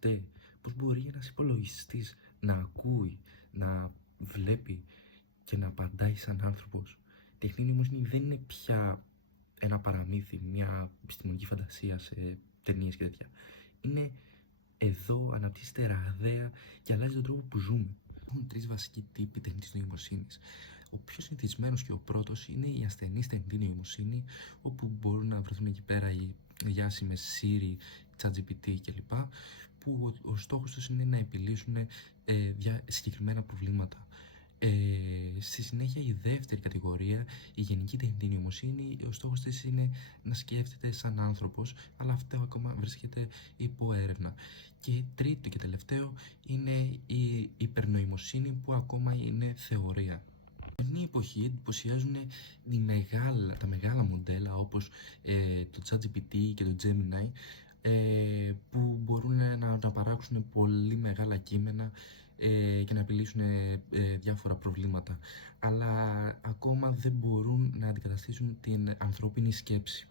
ποτέ πώς μπορεί ένας υπολογιστής να ακούει, να βλέπει και να απαντάει σαν άνθρωπος. Η τεχνητή νοημοσύνη δεν είναι πια ένα παραμύθι, μια επιστημονική φαντασία σε ταινίες και τέτοια. Είναι εδώ, αναπτύσσεται ραγδαία και αλλάζει τον τρόπο που ζούμε. Υπάρχουν τρεις βασικοί τύποι τεχνητής νοημοσύνης. Ο πιο συνηθισμένος και ο πρώτος είναι η ασθενής τεχνητή νοημοσύνη, όπου μπορούν να βρεθούν εκεί πέρα οι διάσημες Siri, ChatGPT κλπ. Που ο στόχος τους είναι να επιλύσουν συγκεκριμένα προβλήματα. Στη συνέχεια η δεύτερη κατηγορία, η γενική τεχνητή νοημοσύνη, ο στόχος της είναι να σκέφτεται σαν άνθρωπος, αλλά αυτό ακόμα βρίσκεται υπό έρευνα. Και τρίτο και τελευταίο είναι η υπερνοημοσύνη, που ακόμα είναι θεωρία. Στην σημερινή εποχή εντυπωσιάζουν τα μεγάλα μοντέλα όπως το ChatGPT και το Gemini, που μπορούν να παράξουν πολύ μεγάλα κείμενα και να επιλύσουν διάφορα προβλήματα, αλλά ακόμα δεν μπορούν να αντικαταστήσουν την ανθρώπινη σκέψη.